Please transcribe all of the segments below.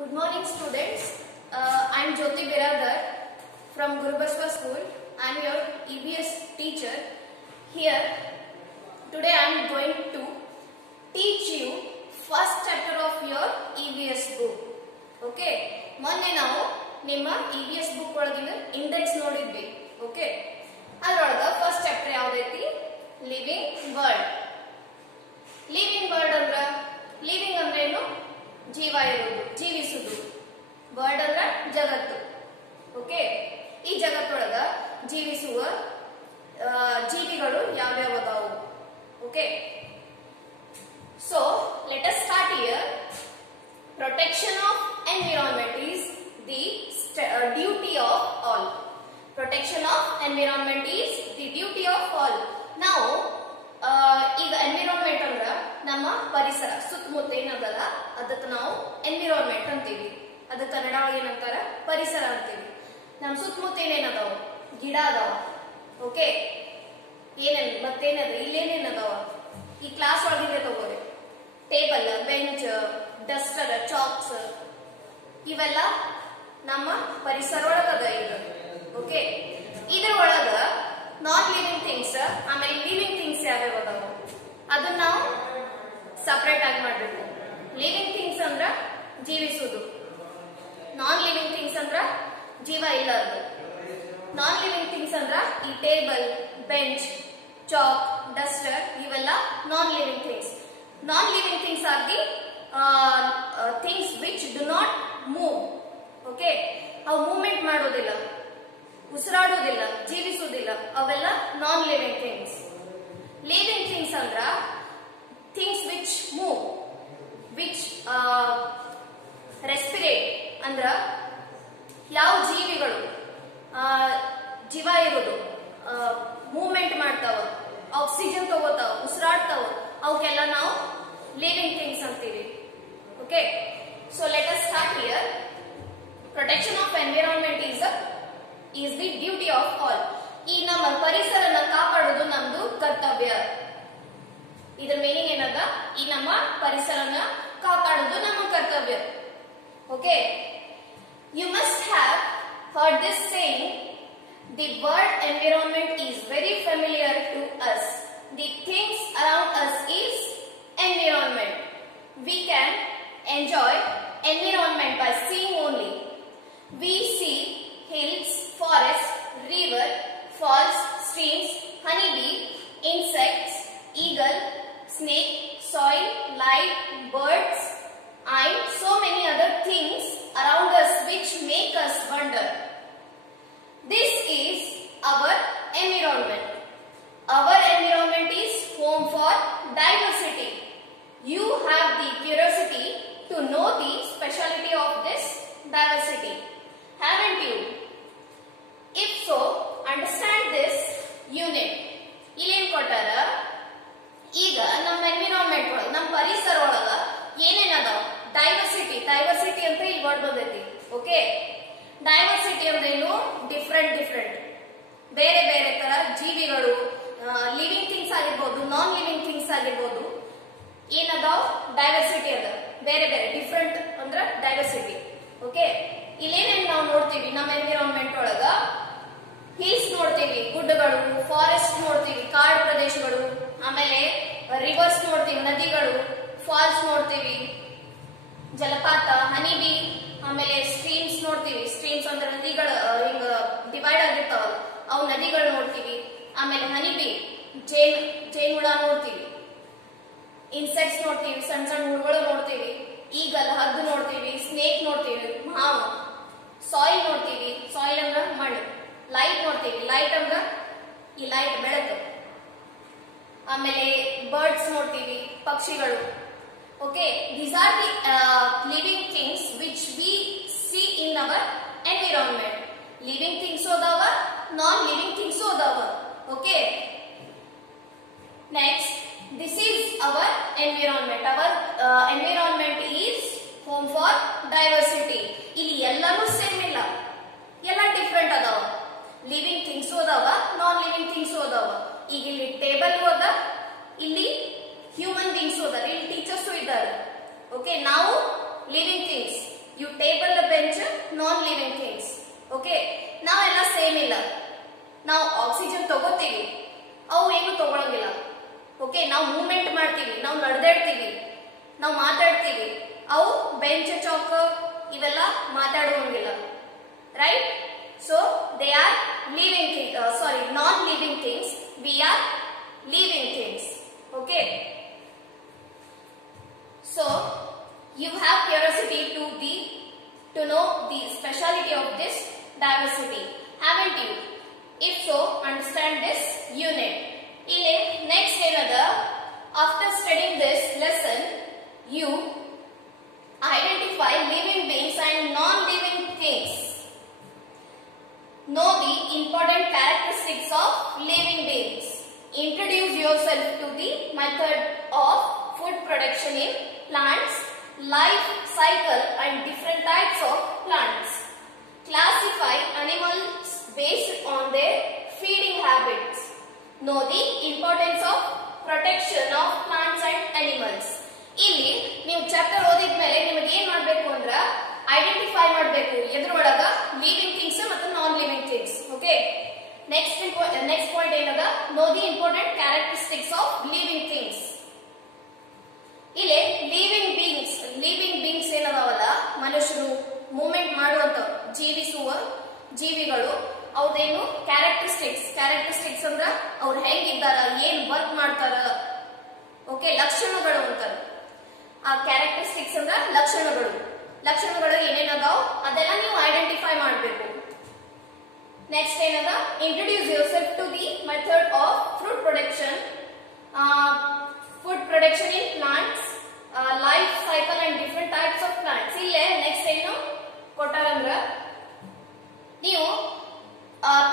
Good morning, students. I am Jyoti Biradar from Guru Baswa School. I am your EVS teacher. Here, today I am going to teach you first chapter of your EVS book. Okay. ಮೊನ್ನೆ ನಾವು ನಿಮ್ಮ EVS book ಒಳಗಿನ index ನೋಡಿದ್ವಿ. Okay. ಅದರೊಳಗ first chapter ಯಾವ್ದೈತಿ? Living world. Living world ಅಂದ್ರ living ಅಂದ್ರೆ ಏನು? ಜೀವ ಇರುವುದು, ಜೀವಿಸುವುದು. ವರ್ಲ್ಡ್ ಅಂದ್ರ ಜಗತ್ತು. ಓಕೆ, ಈ ಜಗತ್ತೊಳಗ ಜೀವಿಸುವ ಜೀವಿಗಳು ಯಾವ್ಯಾವ ಅದಾವು? Okay, so let us start here. Protection of environment is the duty of all. Protection of environment is the duty of all. ನಾವು ಈಗ ಎನ್ವಿರಾನ್ಮೆಂಟ್ ಅಂದ್ರ ನಮ್ಮ ಪರಿಸರ, ಸುತ್ತಮುತ್ತ ಏನದಲ್ಲ ಅದಕ್ಕೆ ನಾವು ಎನ್ವಿರಾನ್ಮೆಂಟ್ ಅಂತೀವಿ. ಅದ ಕನ್ನಡ ಏನಂತಾರ? ಪರಿಸರ ಅಂತೀವಿ. ನಮ್ ಸುತ್ತಮುತ್ತ ಏನೇನದಾವ? ಗಿಡ ಅದಾವ. ಓಕೆ, ಏನೇನ್ ಮತ್ತೇನದ? ಇಲ್ಲೇನೇನದಾವ? ಈ ಕ್ಲಾಸ್ ಒಳಗಿದೆ ತಗೋರಿ. ಟೇಬಲ್, ಬೆಂಚ್, ಡಸ್ಟರ್, ಚಾಕ್ಸ್, ಇವೆಲ್ಲ ನಮ್ಮ ಪರಿಸರ ಒಳಗದ ಇದು. ಓಕೆ, ಇದ್ರ ಒಳಗ ನಾನ್ ಲಿವಿಂಗ್ ಥಿಂಗ್ಸ್ ಆಮೇಲೆ ಲಿವಿಂಗ್ ಥಿಂಗ್ಸ್ ಯಾವ್ಯಾವ ಅದಾವ ಅದನ್ನ ನಾವು ಸಪರೇಟ್ ಆಗಿ ಮಾಡ್ಬೇಕು. ಲಿವಿಂಗ್ ಥಿಂಗ್ಸ್ ಅಂದ್ರ ಜೀವಿಸುವುದು, ನಾನ್ ಲಿವಿಂಗ್ ಥಿಂಗ್ಸ್ ಅಂದ್ರ ಜೀವ ಇಲ್ಲ ಅದು. ನಾನ್ ಲಿವಿಂಗ್ ಥಿಂಗ್ಸ್ ಅಂದ್ರ ಈ ಟೇಬಲ್, ಬೆಂಚ್, ಚಾಕ್, ಡಸ್ಟರ್ ಇವೆಲ್ಲ ನಾನ್ living things. Non living things are the things which do not move. Okay, ಅವು ಮೂವ್ಮೆಂಟ್ ಮಾಡೋದಿಲ್ಲ, ಉಸಿರಾಡೋದಿಲ್ಲ, ಜೀವಿಸುವುದಿಲ್ಲ. ಅವೆಲ್ಲ ನಾನ್ ಲಿವಿಂಗ್ ಥಿಂಗ್ಸ್. ಲಿವಿಂಗ್ ಥಿಂಗ್ಸ್ ಅಂದ್ರ things which move, which respirate. ಅಂದ್ರ ಯಾವ ಜೀವಿಗಳು ಜೀವ ಇರುವುದು, ಮೂವ್ಮೆಂಟ್ ಮಾಡ್ತಾವ, ಆಕ್ಸಿಜನ್ ತಗೋತಾವ, ಉಸಿರಾಡ್ತಾವ, ಅವಕ್ಕೆಲ್ಲ ನಾವು ಲಿವಿಂಗ್ ಥಿಂಗ್ಸ್ ಅಂತೀವಿ. Okay, so let us start here. Protection of environment is the duty of all. ಈ ನಮ್ಮ ಪರಿಸರನ ಕಾಪಾಡೋದು ನಮ್ದು ಕರ್ತವ್ಯ. ಇದರ ಮೀನಿಂಗ್ ಏನದ? ಈ ನಮ್ಮ ಪರಿಸರನ ಕಾಪಾಡೋದು ನಮ್ಮ ಕರ್ತವ್ಯ. Okay, you must have heard this saying, the word environment is very familiar to us. The things around us is environment. We can enjoy environment by seeing only. We see hills, forests, river, falls, streams, honeybee, insects, eagle, snake, soil, light, birds, and so many other things around us which make us wonder. This is our environment. Our environment is home for diversity. You have the curiosity to know the speciality of this diversity, haven't you? If so, understand this unit. ಇಲ್ಲೇನ್ ಕೊಟ್ಟಾರ? ಈಗ ನಮ್ಮ environment ಒಳಗ, ನಮ್ಮ ಪರಿಸರ ಒಳಗ ಏನೇನದಾವ? Diversity. Diversity ಅಂತ ಇಲ್ಲಿ ವರ್ಡ್ ಬಂದೈತಿ. ಓಕೆ, ಡೈವರ್ಸಿಟಿ ಅಂದ್ರೇನು? ಡಿಫ್ರೆಂಟ್ ಡಿಫ್ರೆಂಟ್, ಬೇರೆ ಬೇರೆ ತರ ಜೀವಿಗಳು, ಲಿವಿಂಗ್ ಥಿಂಗ್ಸ್ ಆಗಿರ್ಬೋದು, ನಾನ್ ಲಿವಿಂಗ್ ಥಿಂಗ್ಸ್ ಆಗಿರ್ಬೋದು, ಏನದಾವ್? ಡೈವರ್ಸಿಟಿ ಅದ. ಬೇರೆ ಬೇರೆ ಡಿಫ್ರೆಂಟ್ ಅಂದ್ರ ಡೈವರ್ಸಿಟಿ. ಓಕೆ, ಇಲ್ಲೇನೇನ್ ನಾವು ನೋಡ್ತೀವಿ ನಮ್ಮ ಎನ್ವಿರಾನ್ಮೆಂಟ್ ಒಳಗ? ಹಿಲ್ಸ್ ನೋಡ್ತೀವಿ, ಗುಡ್ಡಗಳು, ಫಾರೆಸ್ಟ್ ನೋಡ್ತೀವಿ, ಕಾಡು ಪ್ರದೇಶಗಳು, ಆಮೇಲೆ ರಿವರ್ಸ್ ನೋಡ್ತೀವಿ, ನದಿಗಳು, ಫಾಲ್ಸ್ ನೋಡ್ತೀವಿ, ಜಲಪಾತ, ಹನಿಬಿ, ಆಮೇಲೆ ಸ್ಟ್ರೀಮ್ಸ್ ನೋಡ್ತೀವಿ. ಸ್ಟ್ರೀಮ್ಸ್ ಅಂದ್ರೆ ನದಿಗಳು ಹಿಂಗ ಡಿವೈಡ್ ಆಗಿರ್ತಾವಲ್ಲ, ಅವು ನದಿಗಳು ನೋಡ್ತೀವಿ. ಆಮೇಲೆ ಹನಿಬಿ, ಜೇನ್ ಹುಳ ನೋಡ್ತೀವಿ. ಇನ್ಸೆಕ್ಟ್ಸ್ ನೋಡ್ತೀವಿ, ಸಣ್ಣ ಸಣ್ಣ ಹುಳುಗಳು ನೋಡ್ತೀವಿ. ಈಗಲ್, ಹದ್ದು ನೋಡ್ತೀವಿ. ಸ್ನೇಕ್ ನೋಡ್ತೀವಿ, ಹಾವು. ಸಾಯಿಲ್ ನೋಡ್ತೀವಿ, ಸಾಯಿಲ್ ಅಂದ್ರ ಮಣ್ಣು. ಲೈಟ್ ನೋಡ್ತೀವಿ, ಲೈಟ್ ಅಂದ್ರ ಈ ಲೈಟ್, ಬೆಳಕು. ಆಮೇಲೆ ಬರ್ಡ್ಸ್ ನೋಡ್ತೀವಿ, ಪಕ್ಷಿಗಳು. Okay, these are the living things which we C in our environment. Living things ಅದಾವ, ನಾನ್ ಲಿವಿಂಗ್ ಥಿಂಗ್ಸ್ ಅದಾವ. Okay, next, this is our environment. Our environment is home for diversity. ಇಲ್ಲಿ ಎಲ್ಲಾನು ಸೇಮ್ ಇಲ್ಲ, ಎಲ್ಲ ಡಿಫ್ರೆಂಟ್ ಅದಾವ. Living things ಅದಾವ, ನಾನ್ living things ಅದಾವ. ಈಗ ಇಲ್ಲಿ ಟೇಬಲ್ ಅದ, ಇಲ್ಲಿ ಹ್ಯೂಮನ್ ಬೀಯಿಂಗ್ಸ್ ಅದಾರ, ಇಲ್ಲಿ ಟೀಚರ್ಸ್ ಇದ್ದಾರೆ. ಓಕೆ, ನಾವು living things, You table the bench, non-living things. Okay, ನಾವೆಲ್ಲ ಸೇಮ್ ಇಲ್ಲ. ನಾವು ಆಕ್ಸಿಜನ್ ತಗೋತೀವಿ, ಅವು ಏನು ತಗೊಳಂಗಿಲ್ಲ. ಓಕೆ, ನಾವು ಮೂವ್ಮೆಂಟ್ ಮಾಡ್ತೀವಿ, ನಾವು ನಡೆದಾಡ್ತೀವಿ, ನಾವು ಮಾತಾಡ್ತೀವಿ, ಅವು ಬೆಂಚ್ ಚಾಕ್ ಇವೆಲ್ಲ ಮಾತಾಡುವಂಗಿಲ್ಲ. Right? So they are living non living things. We are living things. Okay, so you have curiosity to know the speciality of this diversity, haven't you? If so, understand this unit. Ile next ಏನದ, after studying this lesson, you identify living beings and non-living things. Know the important characteristics of living beings. Introduce yourself to the method of food production in plants, life cycle and different types of plants. Classify animals based on their feeding habits. Know the importance of protection of plants and animals. ಇಲ್ಲಿ ನೀವು chapter ಓದಿದ ಮೇಲೆ ನಿಮಗೆ ಏನ್ ಮಾಡಬೇಕು ಅಂದ್ರ identify ಮಾಡಬೇಕು ಎದ್ರೊಳಗ living things ಮತ್ತು non living things. Okay, next point ಏನದ, know the important characteristics of living things. ಇಲ್ಲಿ ಲಿವಿಂಗ್ ಬೀಯಿಂಗ್ಸ್ ಏನದಾವಲ್ಲ, ಮನುಷ್ಯರು, ಮೂವ್ಮೆಂಟ್ ಮಾಡುವಂತ ಜೀವಿಸುವ ಜೀವಿಗಳು, ಅವ್ರದೇನು ಕ್ಯಾರೆಕ್ಟರಿಸ್ಟಿಕ್ಸ್ ಅಂದ್ರ ಅವ್ರು ಹೆಂಗಿದ್ದಾರ, ಏನ್ ವರ್ಕ್ ಮಾಡ್ತಾರ. ಓಕೆ, ಲಕ್ಷಣಗಳು ಅಂತಾರ. ಆ ಕ್ಯಾರೆಕ್ಟರಿಸ್ಟಿಕ್ಸ್ ಅಂದ್ರ ಲಕ್ಷಣಗಳು ಏನೇನದಾವ ಅದೆಲ್ಲ ನೀವು ಐಡೆಂಟಿಫೈ ಮಾಡಬೇಕು. ನೆಕ್ಸ್ಟ್ ಏನದ, introduce yourself to the method of food production in plants, life cycle and different types of plants. ಇಲ್ಲೇ ನೆಕ್ಸ್ಟ್ ಏನು ಕೊಟ್ಟಾರಂದ್ರ, ನೀವು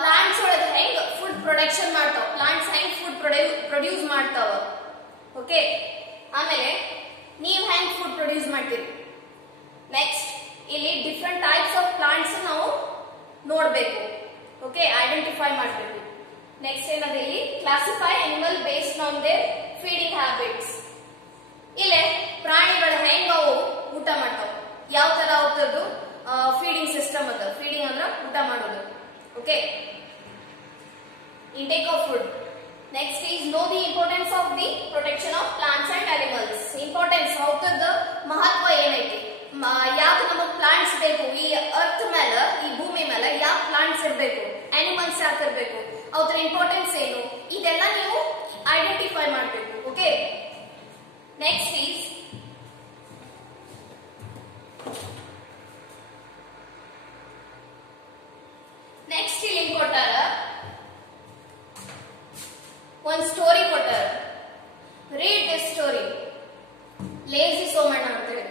ಪ್ಲಾಂಟ್ಸ್ ಒಳಗೆ ಹೆಂಗ್ ಫುಡ್ ಪ್ರೊಡಕ್ಷನ್ ಮಾಡ್ತಾವ, ಪ್ಲಾಂಟ್ಸ್ ಹೆಂಗ್ ಫುಡ್ ಪ್ರೊಡ್ಯೂಸ್ ಮಾಡ್ತಾವ. ಓಕೆ, ಆಮೇಲೆ ನೀವು ಹೆಂಗ್ ಫುಡ್ ಪ್ರೊಡ್ಯೂಸ್ ಮಾಡ್ತೀರಿ. ನೆಕ್ಸ್ಟ್ ಇಲ್ಲಿ ಡಿಫ್ರೆಂಟ್ ಟೈಪ್ಸ್ ಆಫ್ ಪ್ಲಾಂಟ್ಸ್ ನಾವು ನೋಡಬೇಕು. ಓಕೆ, ಐಡೆಂಟಿಫೈ ಮಾಡಬೇಕು. ನೆಕ್ಸ್ಟ್ ಏನದ, ಇಲ್ಲಿ classify animal based on there feeding habits. ಇಲ್ಲೇ ಪ್ರಾಣಿಗಳು ಹೆಂಗ ಅವು ಊಟ ಮಾಡ್ತಾವ, ಯಾವ ತರ ಅವ್ರದ್ದು ಫೀಡಿಂಗ್ ಸಿಸ್ಟಮ್ ಅದ. ಫೀಡಿಂಗ್ ಅಂದ್ರ ಊಟ ಮಾಡೋದು. Okay, intake of food. Next is know the importance of the protection of plants and animals. Importance ಅವ್ರದ್ದು ಮಹತ್ವ ಏನೈತಿ, ಯಾಕೆ ನಮಗ್ ಪ್ಲಾಂಟ್ಸ್ ಬೇಕು, ಈ ಅರ್ತ್ ಮೇಲೆ, ಈ ಭೂಮಿ ಮೇಲೆ ಯಾಕೆ ಪ್ಲಾಂಟ್ಸ್ ಇರಬೇಕು, ಅನಿಮಲ್ಸ್ ಯಾಕೆ ಇರಬೇಕು, ಅವ್ರ ಇಂಪಾರ್ಟೆನ್ಸ್ ಏನು, ಇದೆಲ್ಲ ನೀವು ಐಡೆಂಟಿಫೈ ಮಾಡಬೇಕು. ಓಕೆ, ನೆಕ್ಸ್ಟ್ ಈಸ್ ಇಲ್ಲಿ ಕೊಟ್ಟಾರ, ಒಂದು ಸ್ಟೋರಿ ಕೊಟ್ಟಾರ. Read this story. Lazy Somanna ಅಂತ ಹೇಳಿ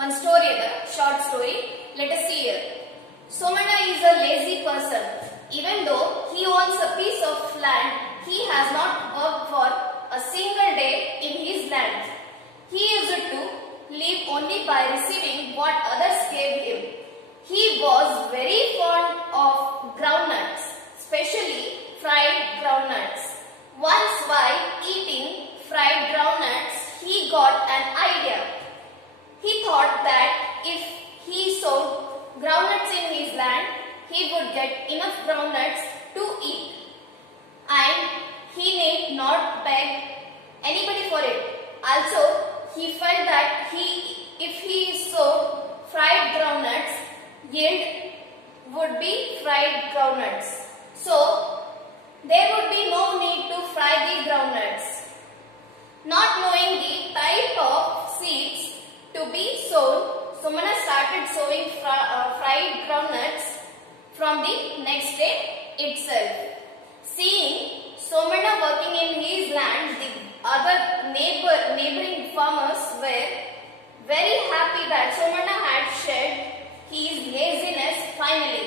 ಒಂದು ಸ್ಟೋರಿ ಅದ, short story. Let us see here. Somanna is a lazy person. Even though he owns a piece of land, he has not worked for a single day in his land. He used to live only by receiving what others gave him. He was very fond of groundnuts, especially fried groundnuts. Once while eating fried groundnuts, he got an idea. He thought that if he sowed groundnuts in his land, he would get enough groundnuts to eat, and he need not beg anybody for it. Also, he felt that if he sowed fried groundnuts, yield would be fried groundnuts. So, there would be no need to fry the groundnuts. Not knowing the type of seeds to be sown, Sumana started sowing fried groundnuts from the next day itself. Seeing Somana working in his land, the other neighboring farmers were very happy that Somana had shed his laziness finally.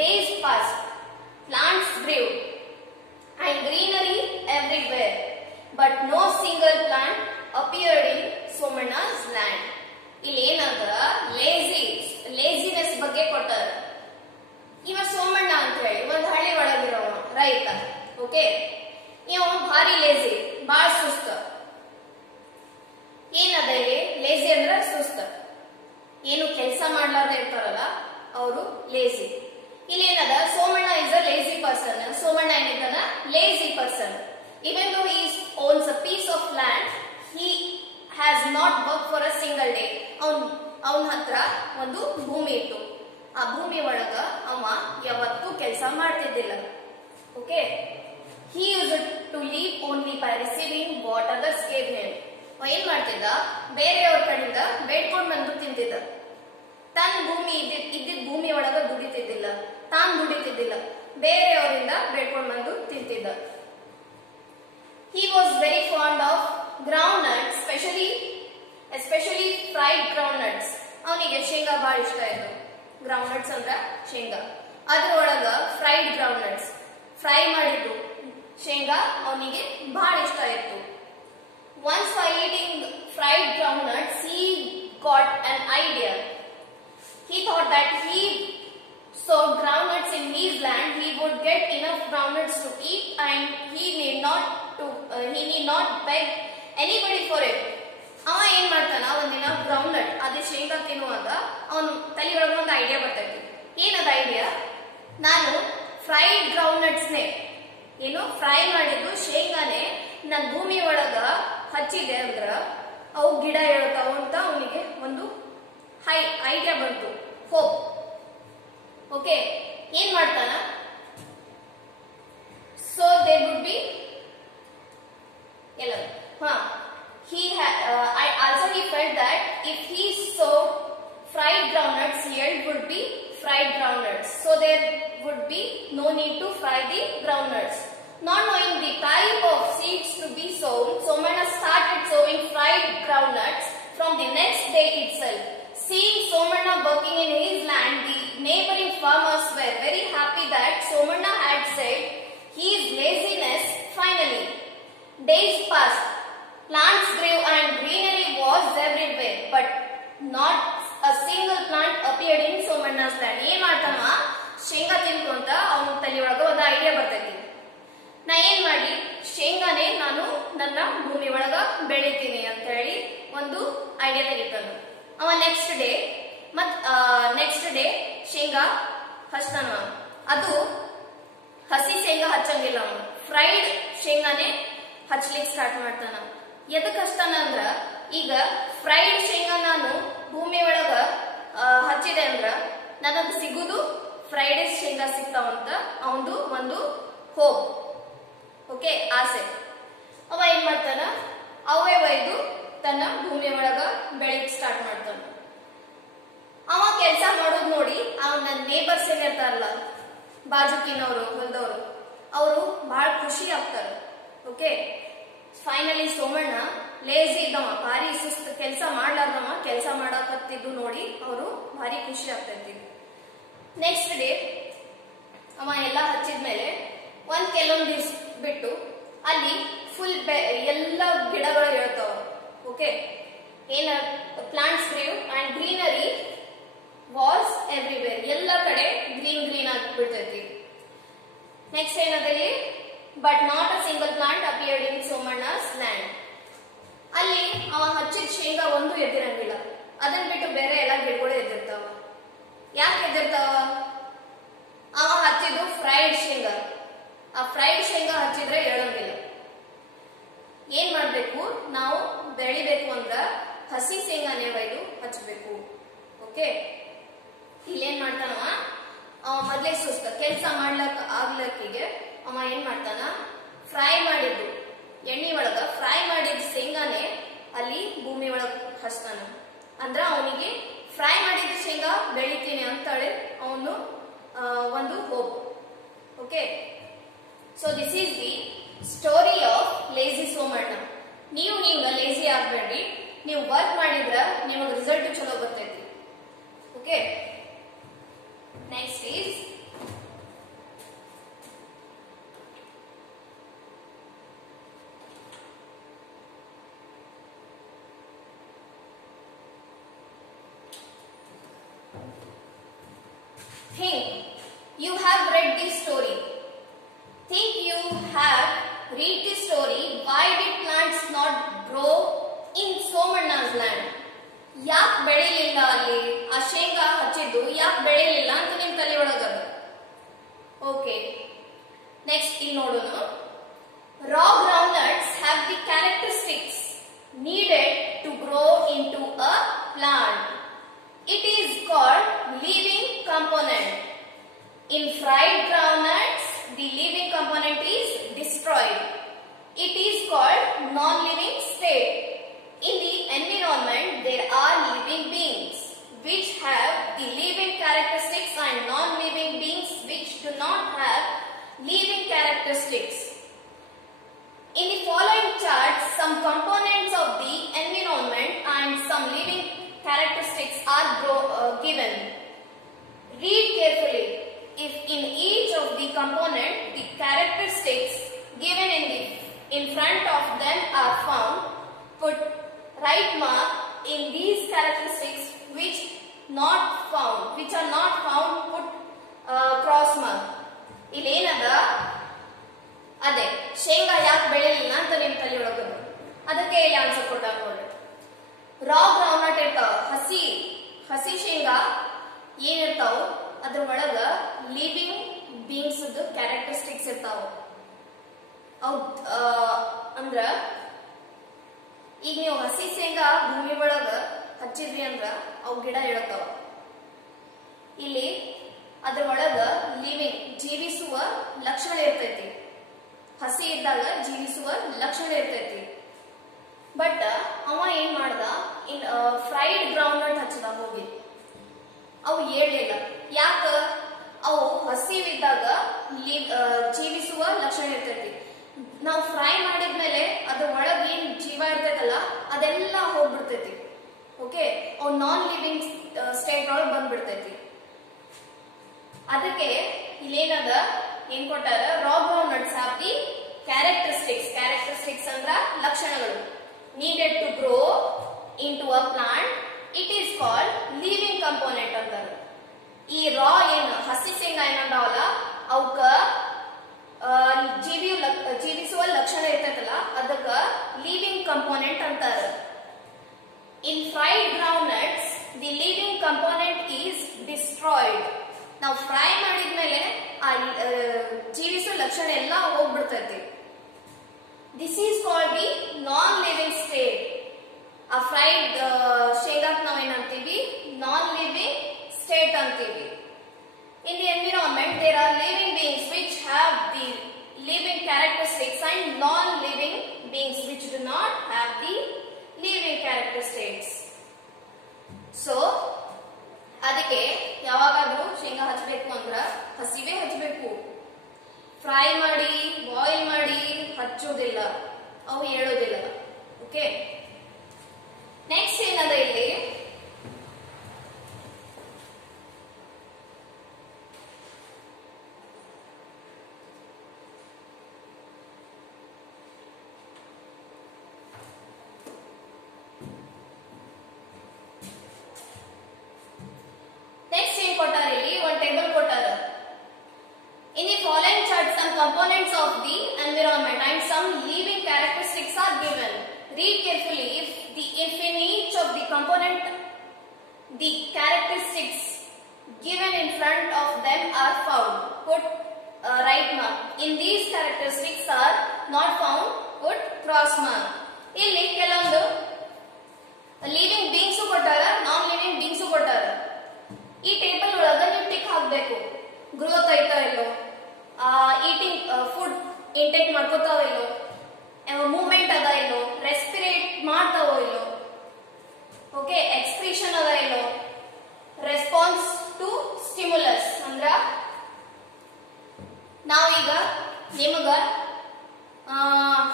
Days passed, plants grew, and greenery everywhere, but no single plant appeared in Somana's land. ಇಲ್ಲಿ ಏನಂದ್ರ laziness ಬಗ್ಗೆ ಕೊಟ್ಟಾರ. ಇವ ಸೋಮಣ್ಣ ಅಂತ ಹೇಳಿ ಒಂದು ಹಳ್ಳಿ ಒಳಗಿರೋ ರೈತ. ಓಕೆ, ಇವ ಭಾರಿ ಲೇಜಿ, ಬಾಳ ಸುಸ್ತ. ಏನದ ಇಲ್ಲಿ ಲೇಜಿ ಅಂದ್ರ ಸುಸ್ತ, ಏನು ಕೆಲಸ ಕೆಲಸ ಮಾಡ್ಲಾರ್ದೆ ಇರ್ತಾರಲ್ಲ ಅವರು ಲೇಜಿ. ಇಲ್ಲಿ ಏನದ, Somanna is a lazy person. Somanna ಏನಿದ್ದಾನ lazy person. Even though he owns a piece of land, he has not worked for a single day. ಅವನ ಹತ್ರ ಒಂದು ಭೂಮಿ ಇತ್ತು, ಆ ಭೂಮಿ ಒಳಗ ಅವ ಯಾವತ್ತೂ ಕೆಲಸ ಮಾಡ್ತಿದ್ದಿಲ್ಲ. Okay, he used to live only by receiving what others gave him. ಏನ್ ಮಾಡ್ತಿದ್ದ, ಬೇರೆಯವ್ರ ಕಡೆಯಿಂದ ಬೇಡ್ಕೊಂಡ್ ಬಂದು ತಿಂತಿದ್ದ. ತನ್ನ ಭೂಮಿ ಇದ್ದಿದ್ದ ಭೂಮಿ ಒಳಗ ದುಡಿತಿದ್ದಿಲ್ಲ, ತಾನು ದುಡಿತಿದ್ದಿಲ್ಲ, ಬೇರೆಯವರಿಂದ ಬೇಡ್ಕೊಂಡ್ ಬಂದು ತಿಂತಿದ್ದ. He was very fond of groundnuts, especially fried groundnuts. ಅವನಿಗೆ ಶೇಂಗಾ ಬಹಳ ಇಷ್ಟ ಇತ್ತು. ಗ್ರೌಂಡ್ನಟ್ಸ್ ಅಂದ್ರ ಶೇಂಗಾ, ಅದ್ರೊಳಗ ಫ್ರೈಡ್ ಗ್ರೌಂಡ್ನಟ್ಸ್, ಫ್ರೈ ಮಾಡಿದ್ದು ಶೇಂಗಾ ಅವನಿಗೆ ಬಹಳ ಇಷ್ಟ ಇತ್ತು. Once while eating fried groundnuts, he got an idea. He thought that he sowed groundnuts in his land, he would get enough groundnuts to eat, and he need not beg anybody for it. ಅವ ಏನ್ ಮಾಡ್ತಾನ, ಒಂದಿನ groundnut ಅದೇ ಶೇಂಗಾ ತಿನ್ನುವಾಗ ಅವನ ತಲೆಯೊಳಗ ಒಂದು idea ಬರ್ತೈತಿ. ಏನದ ಐಡಿಯಾ, ನಾನು ಫ್ರೈಡ್ ಗ್ರೌಂಡ್ನಟ್ಸ್ನೇ, ಏನು ಫ್ರೈ ಮಾಡಿದ್ದು ಶೇಂಗಾನೆ ನನ್ನ ಭೂಮಿ ಒಳಗ ಹಚ್ಚಿದೆ ಅಂದ್ರ ಅವು ಗಿಡ ಹೇಳ್ತಾವ ಅಂತ ಅವನಿಗೆ ಒಂದು ಐಡಿಯಾ ಬಂತು, ಹೋಪ್. ಓಕೆ, ಏನ್ ಮಾಡ್ತಾನ, ಸೊ ದೇ ವುಡ್ ಬಿ ಎಲ್ಲ also he felt that if he sowed fried groundnuts, yield would be fried groundnuts, so there would be no need to fry the groundnuts. Not knowing the type of seeds to be sown, Somanna started sowing fried groundnuts from the next day itself. Seeing Somanna working in his land, the neighboring farmers were very happy that Somanna had said his laziness finally. Days passed. Plants grew and greenery was everywhere, but not a single plant appeared in Somanna's land. ಏನ್ ಮಾಡ್ತಾನ, ಶೇಂಗಾ ತಿನ್ಕೊಂತ ಅವನ ತಲೆಯೊಳಗ ಒಂದು idea ಬರ್ತೈತಿ. ನಾ ಏನ್ ಮಾಡಿ ಶೇಂಗಾನೆ ನಾನು ನನ್ನ ಭೂಮಿ ಒಳಗ ಬೆಳಿತೀನಿ ಅಂತ ಹೇಳಿ ಒಂದು ಐಡಿಯಾ ತೆಗಿತಾನ. ಅವ ನೆಕ್ಸ್ಟ್ ಡೇ ಶೇಂಗಾ ಹಚ್ತಾನ. ಅದು ಹಸಿ ಶೇಂಗಾ ಹಚ್ಚಂಗಿಲ್ಲ, ಅವನು ಫ್ರೈಡ್ ಶೇಂಗಾನೆ ಹಚ್ಲಿಕ್ಕೆ ಸ್ಟಾರ್ಟ್ ಮಾಡ್ತಾನ. ಎದಕ್ ಹಚ್ತಾನ ಅಂದ್ರ, ಈಗ ಫ್ರೈಡ್ ಶೇಂಗಾ ನಾನು ಭೂಮಿ ಒಳಗ ಹಚ್ಚಿದೆ ಅಂದ್ರ ನನಗ್ ಸಿಗುದು ಫ್ರೈಡ್ ಶೇಂಗಾ ಸಿಗ್ತಾವಂತ ಅವಂದು ಒಂದು ಹೋಪ್. ಓಕೆ, ಆಸೆ. ಅವ ಏನ್ ಮಾಡ್ತಾನ, ಅವೇ ಒಯ್ದು ತನ್ನ ಭೂಮಿ ಒಳಗ ಬೆಳಿಕ್ ಸ್ಟಾರ್ಟ್ ಮಾಡ್ತಾನ. ಅವ ಕೆಲಸ ಮಾಡೋದ್ ನೋಡಿ ಅವನ ನೇಬರ್ಸ್ ಏನಿರ್ತಾರಲ್ಲ, ಬಾಜುಕಿನವರು, ಹೊಲ್ದವರು, ಅವರು ಬಹಳ ಖುಷಿ ಆಗ್ತಾರ. ಓಕೆ, ಫೈನಲಿ ಸೋಮಣ್ಣ ಲೇಜಿ ಇದ್ದವ, ಭಾರಿ ಸುಸ್ತು ಕೆಲಸ ಮಾಡ್ಲಾರ್ದವ ಕೆಲಸ ಮಾಡಕತ್ತಿದ್ದು ನೋಡಿ ಅವರು ಭಾರಿ ಖುಷಿ ಆಗ್ತೈತಿ. ನೆಕ್ಸ್ಟ್ ಡೇ ಅವ ಎಲ್ಲ ಹಚ್ಚಿದ್ಮೇಲೆ ಕೆಲವೊಂದು ದಿವ್ಸ ಬಿಟ್ಟು ಅಲ್ಲಿ ಫುಲ್ ಎಲ್ಲ ಗಿಡಗಳು ಹೇಳ್ತಾವ. ಓಕೆ, ಏನ plants grave and greenery was everywhere, ಎಲ್ಲ ಕಡೆ ಗ್ರೀನ್ ಆಗಿ ಬಿಡ್ತೈತಿ. ನೆಕ್ಸ್ಟ್ ಏನದಲ್ಲಿ, but not a single plant appeared in Somanna's land. ಅಲ್ಲಿ ಅವ ಹಚ್ಚಿದ ಶೇಂಗಾ ಒಂದು ಎದ್ದಿರಂಗಿಲ್ಲ, ಅದನ್ನ ಬಿಟ್ಟು ಬೇರೆ ಎಲ್ಲ ಗಿಡಗಳು ಎದ್ದಿರ್ತಾವ. ಯಾಕೆ ಎದ್ದಿರ್ತಾವ, ಅವ ಹಚ್ಚಿದ್ದು ಫ್ರೈಡ್ ಶೇಂಗಾ. ಆ ಫ್ರೈಡ್ ಶೇಂಗಾ ಹಚ್ಚಿದ್ರೆ ಹೇಳಂಗಿಲ್ಲ. ಏನ್ ಮಾಡ್ಬೇಕು, ನಾವು ಬೆಳಿಬೇಕು ಅಂದ್ರ ಹಸಿ ಶೇಂಗಾನೇ ಒಯ್ದು ಹಚ್ಚಬೇಕು. ಓಕೆ, ಇಲ್ಲೇನ್ ಮಾಡ್ತಾನವ, ಅವ ಮೊದ್ಲೇ ಸುಸ್ತ ಕೆಲಸ ಆಗ್ಲಕ್ಕಿಗೆ ಅವ ಏನ್ ಮಾಡ್ತಾನ, ಫ್ರೈ ಮಾಡಿದ್ದು ಎಣ್ಣೆ ಒಳಗ ಫ್ರೈ ಮಾಡಿದ ಶೇಂಗಾನೆ ಅಲ್ಲಿ ಭೂಮಿ ಒಳಗ ಹಚ್ತಾನ. ಅಂದ್ರ ಅವನಿಗೆ ಫ್ರೈ ಮಾಡಿದ ಶೇಂಗಾ ಬೆಳಿತೀನಿ ಅಂತೇಳಿ ಅವನು ಒಂದು hope. Okay, so this is the story of lazy Somanna. ನೀವು ಹಿಂಗ ಲೇಜಿ ಆಗ್ಬೇಡ್ರಿ, ನೀವು ವರ್ಕ್ ಮಾಡಿದ್ರ ನಿಮಗ್ ರಿಸಲ್ಟ್ ಚಲೋ ಬರ್ತೈತಿ. Okay, next is think. You have read this story. Think you have read this story. Why did plants not grow in Somanna's land? ಯಾಕೆ ಬೆಳಿಲಿಲ್ಲ ಅಲ್ಲಿ ಆ ಶೇಂಗಾ ಹಚ್ಚಿದ್ದು ಯಾಕೆ ಬೆಳಿಲಿಲ್ಲ ಅಂತ ನಿಮ್ ತಲೆ ಒಳಗದ. ಓಕೆ, ನೆಕ್ಸ್ಟ್ ಇಲ್ಲಿ ನೋಡೋಣ. Raw groundnuts have the characteristics needed to grow into a plant. It is called living component. In fried groundnuts, the living component is destroyed. It is called non-living state. In the environment, there are living beings which have the living characteristics and non-living beings which do not have living characteristics. In the following chart, some components of the environment and some living characteristics are given. Read carefully. If in each of the component, the characteristics given in front of them are found, put right mark. In these characteristics which are not found, put cross mark. ಇಲ್ಲಿ ಏನದ ಅದೇ ಶೇಂಗಾ ಯಾಕೆ ಬೆಳಿಲಿಲ್ಲ ಅಂತ ನಿಮ್ ತಲೆ ಒಳಗದು. ಅದಕ್ಕೆ ಇಲ್ಲಿ ಆನ್ಸರ್ ಕೊಟ್ಟಾರ ನೋಡ್ರಿ. ರಾ ಗ್ರೌಂಡ್ನಟ್ ಇರ್ತಾವ, ಹಸಿ ಶೇಂಗಾ ಏನಿರ್ತಾವ ಅದ್ರ ಒಳಗ ಲಿವಿಂಗ್ ಬೀಯಿಂಗ್ಸ್ ಕ್ಯಾರೆಕ್ಟರಿಸ್ಟಿಕ್ಸ್ ಇರ್ತಾವ. ಅವ್ ಅಂದ್ರ ಈಗ ನೀವು ಹಸಿ ಶೇಂಗಾ ಭೂಮಿ ಒಳಗ ಹಚ್ಚಿದ್ರಿ ಅಂದ್ರ ಅವು ಗಿಡ ಇಳತಾವ. ಇಲ್ಲಿ ಅದ್ರ ಒಳಗ ಲಿವಿಂಗ್ ಜೀವಿಸುವ ಲಕ್ಷಣ ಇರ್ತೈತಿ. ಹಸಿ ಇದ್ದಾಗ ಜೀವಿಸುವ ಲಕ್ಷಣ ಇರ್ತೈತಿ. ಬಟ್ ಅವ ಏನ್ ಮಾಡ್ದ, ಫ್ರೈಡ್ ಗ್ರೌಂಡ್ನಟ್ ಹಚ್ಚದ ಹೋಗಿ ಅವು ಏಳ್ಲಿಲ್ಲ. ಯಾಕ? ಅವು ಹಸಿವಿದ್ದಾಗ ಜೀವಿಸುವ ಲಕ್ಷಣ ಇರ್ತೈತಿ. ನಾವು ಫ್ರೈ ಮಾಡಿದ್ಮೇಲೆ ಅದ್ರ ಒಳಗೆ ಏನ್ ಜೀವ ಇರ್ತೈತಲ್ಲ ಅದೆಲ್ಲ ಹೋಗ್ಬಿಡ್ತೈತಿ. ಓಕೆ, ಅವು ನಾನ್ ಲಿವಿಂಗ್ ಸ್ಟೇಟ್ ಒಳಗೆ ಬಂದ್ಬಿಡ್ತೈತಿ. ಅದಕ್ಕೆ ಇಲ್ಲೇನದ ಏನ್ ಕೊಟ್ಟಾರ, raw groundnuts have the characteristics ಅಂದ್ರ ಲಕ್ಷಣಗಳು. Needed to grow into a plant, it is called living component ಅಂತಾರ. ಈ ರಾ ಏನು ಹಸಿ ಶೇಂಗಾ ಏನಂದಾವಲ್ಲ ಅವಕ್ಕ ಜೀವಿಸುವ ಲಕ್ಷಣ ಇರ್ತೈತಲ್ಲ ಅದಕ್ಕ ಲಿವಿಂಗ್ ಕಂಪೋನೆಂಟ್ ಅಂತಾರ. In fried groundnuts the living component is destroyed. ನಾವು ಫ್ರೈ ಮಾಡಿದ್ಮೇಲೆ ಆ ಜೀವಿಸುವ ಲಕ್ಷಣ ಎಲ್ಲ ಹೋಗ್ಬಿಡ್ತೈತಿ. This is called the non living state. ಆ ಫ್ರೈಡ್ ಶೇಂಗಾಕ್ ನಾವ್ ಏನಂತೀವಿ, ನಾನ್ ಲಿವಿಂಗ್ ಸ್ಟೇಟ್ ಅಂತೀವಿ. In the environment, there are living beings which have the living characteristics and non-living beings which do not have the living characteristics. So, ಅದಕ್ಕೆ ಯಾವಾಗಾದ್ರೂ ಶೇಂಗಾ ಹಚ್ಚಬೇಕು ಅಂದ್ರ ಹಸಿವೆ ಹಚ್ಚಬೇಕು. ಫ್ರೈ ಮಾಡಿ ಬಾಯ್ಲ್ ಮಾಡಿ ಹಚ್ಚೋದಿಲ್ಲ, ಅವು ಹೇಳೋದಿಲ್ಲ. ಓಕೆ, ನೆಕ್ಸ್ಟ್ ಏನದ ಇಲ್ಲಿ, components of the environment and some living characteristics are given. Read carefully. If in each of the component the characteristics given in front of them are found, put right mark. In these characteristics are not found, put cross mark. ಇಲ್ಲಿ ಕೆಲವೊಂದು living beings ಕೊಟ್ಟಾರ, non living beings ಕೊಟ್ಟಾರ. ಈ table ಒಳಗ ನೀವು tick ಹಾಕ್ಬೇಕು. Growth ಐತಾ ಇಲ್ಲೋ, ಈಟಿಂಗ್ ಫುಡ್ ಇಂಟೇಕ್ ಮಾಡ್ಕೋತಾವ ಇಲ್ಲೋ, ಮೂವ್ಮೆಂಟ್ ಅದ ಇಲ್ಲೋ, ರೆಸ್ಪಿರೇಟ್ ಮಾಡ್ತಾವೋ ಇಲ್ಲೋ, ಓಕೆ, ಎಕ್ಸ್ಕ್ರೀಷನ್ ಅದ ಇಲ್ಲೋ, ರೆಸ್ಪಾನ್ಸ್ ಟು ಸ್ಟಿಮ್ಯುಲಸ್ ಅಂದ್ರ ನಾವೀಗ ನಿಮಗ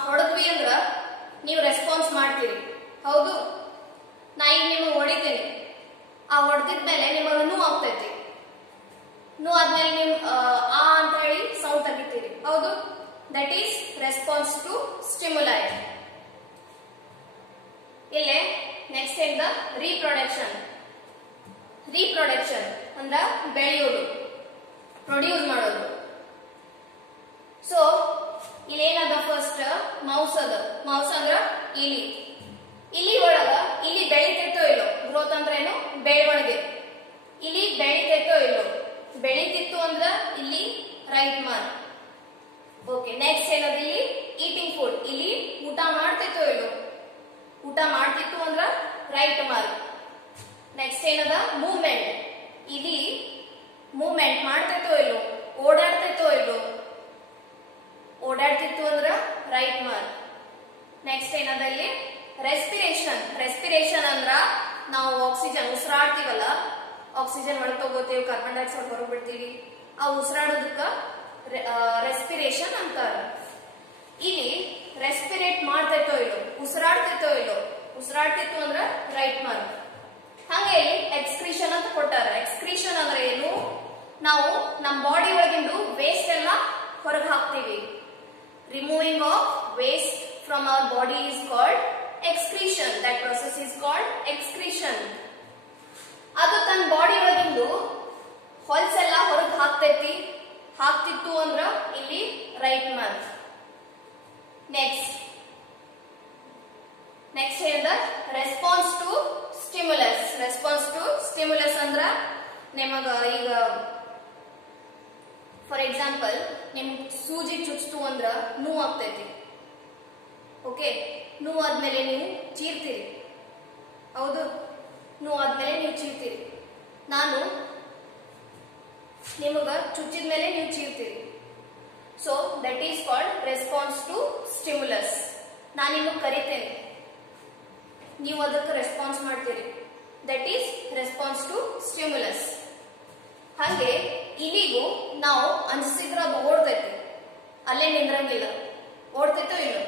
ಹೊಡೆದ್ವಿ ಅಂದ್ರ ನೀವು ರೆಸ್ಪಾನ್ಸ್ ಮಾಡ್ತೀರಿ, ಹೌದು. ನಾ ಈಗ ನಿಮಗೆ ಹೊಡಿತೀನಿ, ಆ ಹೊಡೆದಿದ್ಮೇಲೆ ನಿಮಗ ನೋವು ಆಗ್ತೈತಿ. ನೋವು ಆದ್ಮೇಲೆ ನೀವು ಆ ಅಂತ ಹೇಳಿ ಸೌಂಡ್ ತೆಗಿತೀರಿ, ಹೌದು. That is response to stimuli. ಇಲ್ಲೇ ನೆಕ್ಸ್ಟ್ ಏನ್ ದ ರೀಪ್ರೊಡಕ್ಷನ್. ರೀಪ್ರೊಡಕ್ಷನ್ ಅಂದ್ರ ಬೆಳೆಯೋದು, ಪ್ರೊಡ್ಯೂಸ್ ಮಾಡೋದು. ಸೊ ಇಲ್ಲೇನದ ಫಸ್ಟ್ ಮೌಸ್ ಅದ. ಮೌಸ್ ಅಂದ್ರ ಇಲಿ. ಇಲ್ಲಿ ಒಳಗ ಇಲ್ಲಿ ಬೆಳಿತೈತೋ ಇಲ್ಲೋ, ಗ್ರೋತ್ ಅಂದ್ರೆ ಏನು, ಬೆಳವಣಿಗೆ. ಇಲ್ಲಿ ಬೆಳಿತೈತೋ ಇಲ್ಲೋ, ಬೆಳಿತಿತ್ತು ಅಂದ್ರ ಇಲ್ಲಿ ರೈಟ್ ಮಾರ್ಕ್. ಓಕೆ, ನೆಕ್ಸ್ಟ್ ಏನದ ಇಲ್ಲಿ ಈಟಿಂಗ್ ಫುಡ್, ಇಲ್ಲಿ ಊಟ ಮಾಡ್ತೈತೋ ಇಲ್ಲೋ, ಊಟ ಮಾಡ್ತಿತ್ತು ಅಂದ್ರ ರೈಟ್ ಮಾರ್ಕ್. ನೆಕ್ಸ್ಟ್ ಏನದ ಮೂವ್ಮೆಂಟ್, ಇಲ್ಲಿ ಮೂವ್ಮೆಂಟ್ ಮಾಡ್ತೈತೋ ಇಲ್ಲೋ, ಓಡಾಡ್ತೈತೋ ಇಲ್ಲೋ, ಓಡಾಡ್ತಿತ್ತು ಅಂದ್ರ ರೈಟ್ ಮಾರ್ಕ್. ನೆಕ್ಸ್ಟ್ ಏನದ ಇಲ್ಲಿ ರೆಸ್ಪಿರೇಷನ್. ರೆಸ್ಪಿರೇಷನ್ ಅಂದ್ರ ನಾವು ಆಕ್ಸಿಜನ್ ಉಸಿರಾಡ್ತೀವಲ್ಲ, ಆಕ್ಸಿಜನ್ ಒಳಗೆ ತಗೋತೀವಿ, ಕಾರ್ಬನ್ ಡೈಆಕ್ಸೈಡ್ ಹೊರಗೆ ಬಿಡ್ತೀವಿ, ಆ ಉಸಿರಾಡೋದಕ್ಕ ರೆಸ್ಪಿರೇಷನ್ ಅಂತಾರ. ಇಲ್ಲಿ ರೆಸ್ಪಿರೇಟ್ ಮಾಡ್ತೈತೋ ಇಲ್ಲೋ, ಉಸಿರಾಡ್ತೈತೋ ಇಲ್ಲೋ, ಉಸಿರಾಡ್ತಿತ್ತು ಅಂದ್ರ ರೈಟ್ ಮಾರ್ಕ್. ಹಂಗೆ ಇಲ್ಲಿ ಎಕ್ಸ್ಕ್ರೀಷನ್ ಅಂತ ಕೊಟ್ಟಾರ. ಎಕ್ಸ್ಕ್ರೀಷನ್ ಅಂದ್ರೆ ಏನು, ನಾವು ನಮ್ಮ ಬಾಡಿ ಒಳಗಿಂದು ವೇಸ್ಟ್ ಎಲ್ಲ ಹೊರಗೆ ಹಾಕ್ತೀವಿ. Removing of waste from our body is called excretion. That process is called excretion. ಅದು ತನ್ನ ಬಾಡಿ ಒಳಗಿಂದು ಹೊಲಸೆಲ್ಲ ಹೊರಗೆ ಹಾಕ್ತಿತ್ತು ಅಂದ್ರ ಇಲ್ಲಿ ರೈಟ್ ಮಾರ್ಕ್. ನೆಕ್ಸ್ಟ್ ಹೇಳಿದ response to stimulus. Response to stimulus ಅಂದ್ರ ನಿಮಗ ಈಗ ಫಾರ್ ಎಕ್ಸಾಂಪಲ್ ನಿಮ್ ಸೂಜಿ ಚುಚ್ತು ಅಂದ್ರ ನೋವು ಆಗ್ತೈತಿ. ಓಕೆ, ನೋವು ಆದ್ಮೇಲೆ ನೀವು ಚೀರ್ತೀರಿ, ಹೌದು, ನೋವು ಆದ್ಮೇಲೆ ನೀವು ಚೀರ್ತೀರಿ. ನಾನು ನಿಮಗ ಚುಚ್ಚಿದ ಮೇಲೆ ನೀವು ಚೀರ್ತೀರಿ. So that is called response to stimulus. ನಾನು ನಿಮಗೆ ಕರಿತೇನೆ, ನೀವು ಅದಕ್ಕೆ ರೆಸ್ಪಾನ್ಸ್ ಮಾಡ್ತೀರಿ. That is response to stimulus. ಹಾಗೆ ಇಲ್ಲಿಗೂ ನಾವು ಅನ್ಸಿದ್ರ ಅದು ಓಡ್ತೈತಿ, ಅಲ್ಲೇ ನಿಂದ್ರಂಗಿಲ್ಲ. ಓಡ್ತೈತೋ ಇಲ್ಲೋ,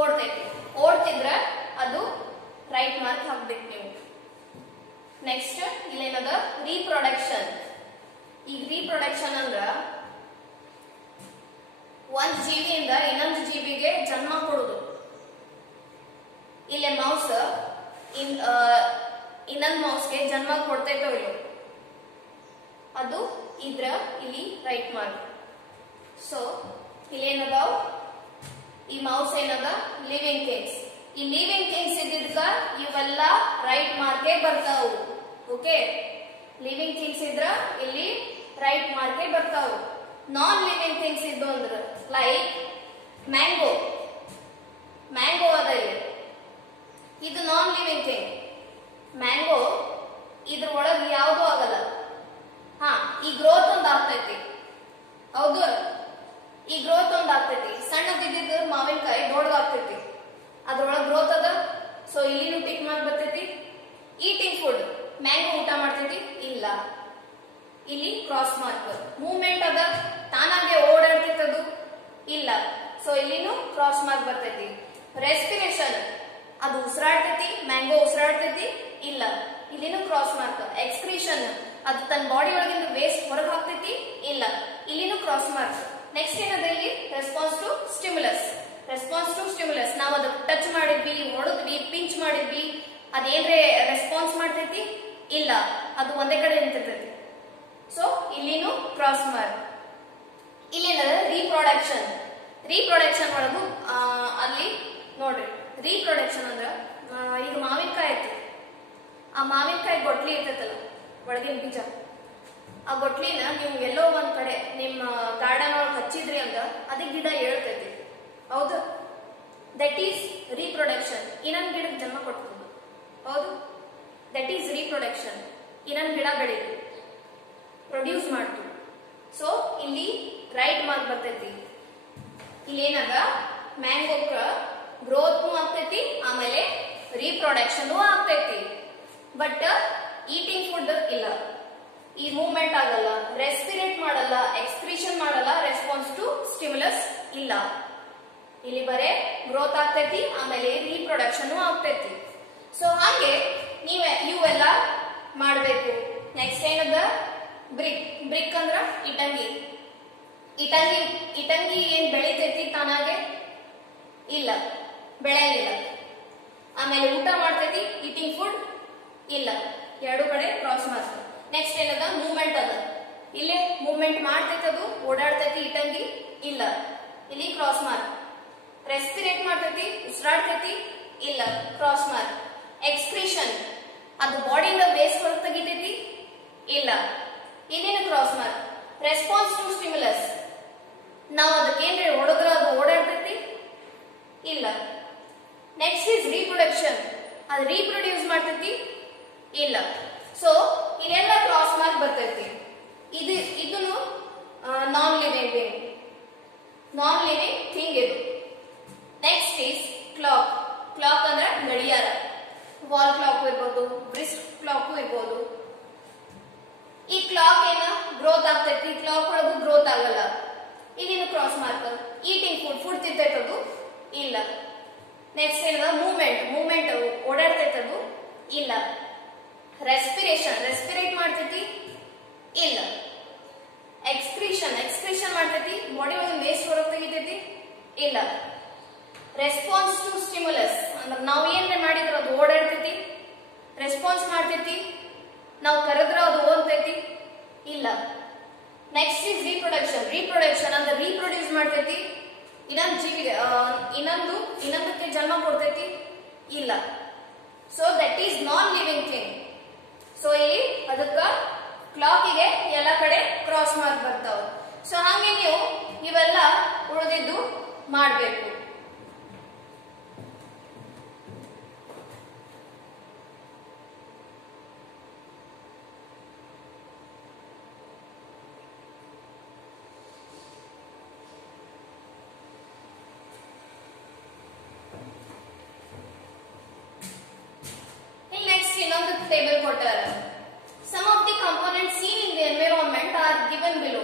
ಓಡ್ತೈತಿ. ಓಡ್ತಿದ್ರ ಅದು ರೈಟ್ ಮಾರ್ಕ್ ಹಾಕ್ಬೇಕು ನೀವು. ನೆಕ್ಸ್ಟ್ ಇಲ್ಲೇನದ ರೀಪ್ರೊಡಕ್ಷನ್. ಈಗ ರೀಪ್ರೊಡಕ್ಷನ್ ಅಂದ್ರ ಒಂದ್ ಜೀವಿಯಿಂದ ಇನ್ನೊಂದು ಜೀವಿಗೆ ಜನ್ಮ ಕೊಡುದು. ಇಲ್ಲೇ ಮೌಸ್ ಇನ್ನೊಂದು ಮೌಸ್ಗೆ ಜನ್ಮ ಕೊಡ್ತೈತೋ ಇಲ್ಲೋ, ಅದು ಇದ್ರ ಇಲ್ಲಿ ರೈಟ್ ಮಾರ್ಕ್. ಸೊ ಇಲ್ಲೇನದಾವ್, ಈ ಮೌಸ್ ಏನದ ಲಿವಿಂಗ್ ಥಿಂಗ್ಸ್. ಈ ಲಿವಿಂಗ್ ಥಿಂಗ್ಸ್ ಇದ್ದಿದ್ಕ ಇವೆಲ್ಲ ರೈಟ್ ಮಾರ್ಕೆ ಬರ್ತಾವು. ಓಕೆ, ಲಿವಿಂಗ್ ಥಿಂಗ್ಸ್ ಇದ್ರ ಇಲ್ಲಿ ರೈಟ್ ಮಾರ್ಕೆ ಬರ್ತಾವು. ನಾನ್ ಲಿವಿಂಗ್ ಥಿಂಗ್ಸ್ ಇದ್ದು ಅಂದ್ರ ಲೈಕ್ ಮ್ಯಾಂಗೋ. ಮ್ಯಾಂಗೋ ಅದ ಇಲ್ಲಿ, ಇದು ನಾನ್ ಲಿವಿಂಗ್ ಥಿಂಗ್. ಮ್ಯಾಂಗೋ ಇದ್ರ ಒಳಗೆ ಯಾವ್ದು ಆಗಲ್ಲ. ಈ ಗ್ರೋತ್ ಒಂದ್ ಆಗ್ತೈತಿ, ಹೌದು, ಈ ಗ್ರೋತ್ ಒಂದ್ ಆಗ್ತೈತಿ. ಸಣ್ಣದಿದ್ದು ಮಾವಿನಕಾಯಿ ದೊಡ್ಡದಾಗ್ತೈತಿ, ಅದ್ರೊಳಗೆ ಗ್ರೋತ್ ಅದ. ಸೊ ಇಲ್ಲಿನೂ ಟಿಕ್ ಮಾರ್ಕ್ ಬರ್ತೈತಿ. ಈಟಿಂಗ್ ಫುಡ್, ಮ್ಯಾಂಗೋ ಊಟ ಮಾಡ್ತೈತಿ, ಇಲ್ಲ, ಇಲ್ಲಿ ಕ್ರಾಸ್ ಮಾರ್ಕ್. ಮೂವ್ಮೆಂಟ್ ಅದ, ತಾನಾಗೆ ಓಡಾಡ್ತಿತ್ತದು, ಇಲ್ಲ, ಸೊ ಇಲ್ಲಿನೂ ಕ್ರಾಸ್ ಮಾರ್ಕ್ ಬರ್ತೈತಿ. ರೆಸ್ಪಿರೇಷನ್, ಅದು ಉಸಿರಾಡ್ತೈತಿ, ಮ್ಯಾಂಗೋ ಉಸಿರಾಡ್ತೈತಿ, ಇಲ್ಲ, ಇಲ್ಲಿನೂ ಕ್ರಾಸ್ ಮಾರ್ಕ್. ಎಕ್ಸ್ಕ್ರೀಷನ್, ಅದು ತನ್ನ ಬಾಡಿ ಒಳಗಿಂದ ವೇಸ್ಟ್ ಹೊರಗೆ ಹಾಕ್ತೈತಿ, ಇಲ್ಲ, ಇಲ್ಲಿನೂ ಕ್ರಾಸ್ ಮಾರ್ಕ್. ನೆಕ್ಸ್ಟ್ ಏನದ ಇಲ್ಲಿ response to stimulus. Response to stimulus, ನಾವು ಅದಕ್ಕೆ ಟಚ್ ಮಾಡಿದ್ವಿ, ಹೊಡೆದ್ವಿ, ಪಿಂಚ್ ಮಾಡಿದ್ವಿ, ಅದೇನ್ರೆ ರೆಸ್ಪಾನ್ಸ್ ಮಾಡ್ತೈತಿ, ಇಲ್ಲ, ಅದು ಒಂದೇ ಕಡೆ ನಿಂತಿರ್ತೈತಿ. ಸೊ ಇಲ್ಲಿನೂ ಕ್ರಾಸ್ ಮಾರ್ಕ್. ಇಲ್ಲೇನದ ರೀಪ್ರೊಡಕ್ಷನ್. ರೀಪ್ರೊಡಕ್ಷನ್ ಒಳಗು ಅಲ್ಲಿ ನೋಡ್ರಿ, ರೀಪ್ರೊಡಕ್ಷನ್ ಅಂದ್ರ ಈಗ ಮಾವಿನಕಾಯಿ ಐತಿ, ಆ ಮಾವಿನಕಾಯಿ ಗೊಟ್ಲಿ ಇರ್ತೈತಲ್ಲ ಒಳಗಿನ ಬೀಜ, ಆ ಗೊಟ್ಲಿನ ನೀವು ಎಲ್ಲೋ ಒಂದ್ ಕಡೆ ನಿಮ್ಮ ಗಾರ್ಡನ್ ಒಳಗೆ ಹಚ್ಚಿದ್ರಿ ಅಂದ್ರ ಅದಕ್ಕೆ ಗಿಡ ಏಳ್ತೈತಿ, ಹೌದು, ದಟ್ ಈಸ್ ರೀಪ್ರೊಡಕ್ಷನ್. ಇನ್ನೊಂದು ಗಿಡಕ್ಕೆ ಜನ್ಮ ಕೊಡ್ತದೆ, ಹೌದು, ದಟ್ ಈಸ್ ರೀಪ್ರೊಡಕ್ಷನ್. ಇನ್ನೊಂದು ಗಿಡ ಬೆಳೀತು, ಪ್ರೊಡ್ಯೂಸ್ ಮಾಡ್ತು. ಸೊ ಇಲ್ಲಿ ರೈಟ್ ಮಾರ್ಕ್ ಬರ್ತೈತಿ. ಇಲ್ಲಿ ಏನದ ಮ್ಯಾಂಗೋಕ ಗ್ರೋತ್ ಆಗ್ತೈತಿ, ಆಮೇಲೆ ರೀಪ್ರೊಡಕ್ಷನ್ ಆಗ್ತೈತಿ. ಬಟ್ ಈಟಿಂಗ್ ಫುಡ್ ಇಲ್ಲ, ಈ ಮೂವ್ಮೆಂಟ್ ಆಗಲ್ಲ, ರೆಸ್ಪಿರೇಟ್ ಮಾಡಲ್ಲ, ಎಕ್ಸ್ಕ್ರೀಷನ್ ಮಾಡಲ್ಲ, ರೆಸ್ಪಾನ್ಸ್ ಟು ಸ್ಟಿಮ್ಯುಲಸ್ ಇಲ್ಲ. ಇಲ್ಲಿ ಬರೇ ಗ್ರೋತ್ ಆಗ್ತೈತಿ, ಆಮೇಲೆ ರೀಪ್ರೊಡಕ್ಷನ್ ಆಗ್ತೈತಿ. ಸೊ ಹಾಗೆ ಇವೆಲ್ಲ ಮಾಡಬೇಕು. ನೆಕ್ಸ್ಟ್ ಏನದ ಬ್ರಿಕ್. ಬ್ರಿಕ್ ಅಂದ್ರ ಇಟಂಗಿ. ಇಟಂಗಿ ಏನ್ ಬೆಳಿತೈತಿ ತಾನಾಗೆ, ಇಲ್ಲ, ಬೆಳೆಯಂಗಿಲ್ಲ. ಆಮೇಲೆ ಊಟ ಮಾಡ್ತೈತಿ, ಈಟಿಂಗ್ ಫುಡ್ ಇಲ್ಲ, ಎರಡು ಕಡೆ ಕ್ರಾಸ್ ಮಾರ್ಕ್. ನೆಕ್ಸ್ಟ್ ಏನದ ಮೂವ್ಮೆಂಟ್ ಅದ, ಇಲ್ಲಿ ಮೂವ್ಮೆಂಟ್ ಮಾಡ್ತೈತಿ, ಅದು ಓಡಾಡ್ತೈತಿ, ಇಟಂಗಿ ಇಲ್ಲ, ಇಲ್ಲಿ ಕ್ರಾಸ್ ಮಾರ್ಕ್. ರೆಸ್ಪಿರೇಟ್ ಮಾಡ್ತೈತಿ, ಉಸಿರಾಡ್ತೈತಿ, ಇಲ್ಲ, ಕ್ರಾಸ್ ಮಾರ್ಕ್. ಎಕ್ಸ್ಕ್ರೀಷನ್ ಅದು ಬಾಡಿಯಿಂದ ವೇಸ್ಟ್ ಹೊರಗೆ ತೆಗಿತೈತಿ? ಇಲ್ಲ, ಇನ್ನೇನು cross mark. Response to stimulus ನಾವು ಅದಕ್ಕೇನ್ರಿ ಹೊಡೆದ್ರ ಅದು ಓಡಾಡ್ತೈತಿ? ಇಲ್ಲ. ನೆಕ್ಸ್ಟ್ ಇಸ್ ರೀಪ್ರೊಡಕ್ಷನ್ ಅದು ರೀಪ್ರೊಡ್ಯೂಸ್ ಮಾಡ್ತೈತಿ? ಇಲ್ಲ. ಸೊ ಇಲ್ಲೆಲ್ಲ ಕ್ರಾಸ್ ಮಾರ್ಕ್ ಬರ್ತೈತಿ. ಇದನ್ನು non living thing, non living thing ಇದು. Next is clock. ಕ್ಲಾಕ್ ಅಂದ್ರೆ ಗಡಿಯಾರ. ವಾಲ್ ಕ್ಲಾಕ್ ಇರ್ಬೋದು, ಬ್ರಿಸ್ಟ್ ಕ್ಲಾಕ್ ಇರ್ಬೋದು. ಈ ಕ್ಲಾಕ್ ಏನ ಗ್ರೋತ್ ಆಗ್ತೈತಿ, ಕ್ಲಾಕ್ ಒಳಗೂ ಗ್ರೋತ್ ಆಗಲ್ಲ. ಇದೇನು ಕ್ರಾಸ್ ಮಾರ್ಕ್. ಈಟಿಂಗ್ ಫುಡ್ ತಿಂತೈತದು? ಇಲ್ಲ. ನೆಕ್ಸ್ಟ್ ಏನದ ಮೂವ್ಮೆಂಟ್ ಓಡಾಡ್ತೈತದು? ಇಲ್ಲ. ರೆಸ್ಪಿರೇಷನ್ ರೆಸ್ಪಿರೇಟ್ ಮಾಡ್ತೈತಿ? ಇಲ್ಲ. ಎಕ್ಸ್ಕ್ರೀಷನ್ ಮಾಡ್ತೈತಿ? ಬಾಡಿ ಒಳಗೆ ವೇಸ್ಟ್ ಹೊರಗೆ ತೆಗಿತೈತಿ? ಇಲ್ಲ. ರೆಸ್ಪಾನ್ಸ್ ಟು ಸ್ಟಿಮ್ಯುಲಸ್ ಅಂದ್ರೆ ನಾವು ಏನ್ರೆ ಮಾಡಿದ್ರ ಅದು ಓಡಾಡ್ತೈತಿ, ರೆಸ್ಪಾನ್ಸ್ ಮಾಡ್ತೈತಿ, ನಾವು ಕರೆದ್ರ ಅದು ಓದ್ತೈತಿ? ಇಲ್ಲ. ನೆಕ್ಸ್ಟ್ ಇಸ್ ರೀಪ್ರೊಡಕ್ಷನ್ ಅಂದ್ರೆ ರೀಪ್ರೊಡ್ಯೂಸ್ ಮಾಡ್ತೈತಿ, ಇನ್ನೊಂದು ಜೀವಿಗೆ ಇನ್ನೊಂದಕ್ಕೆ ಜನ್ಮ ಕೊಡ್ತೈತಿ? ಇಲ್ಲ. So that is non living thing. So ಇಲ್ಲಿ ಅದಕ್ಕ ಕ್ಲಾಕಿಗೆ ಎಲ್ಲ ಕಡೆ ಕ್ರಾಸ್ ಮಾರ್ಕ್ ಬರ್ತಾವ. ಸೊ ಹಂಗೆ ನೀವು ಇವೆಲ್ಲ ಉಳಿದಿದ್ದು ಮಾಡಬೇಕು. ಇನ್ನೊಂದು ಟೇಬಲ್ ಕೊಟ್ಟಾರ. Some of the components seen in the environment are given below.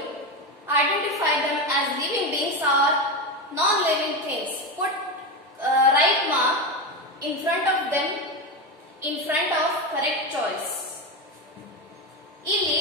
Identify them as living beings or non-living things. Put right mark in front of them in front of correct choice. ಇಲ್ಲಿ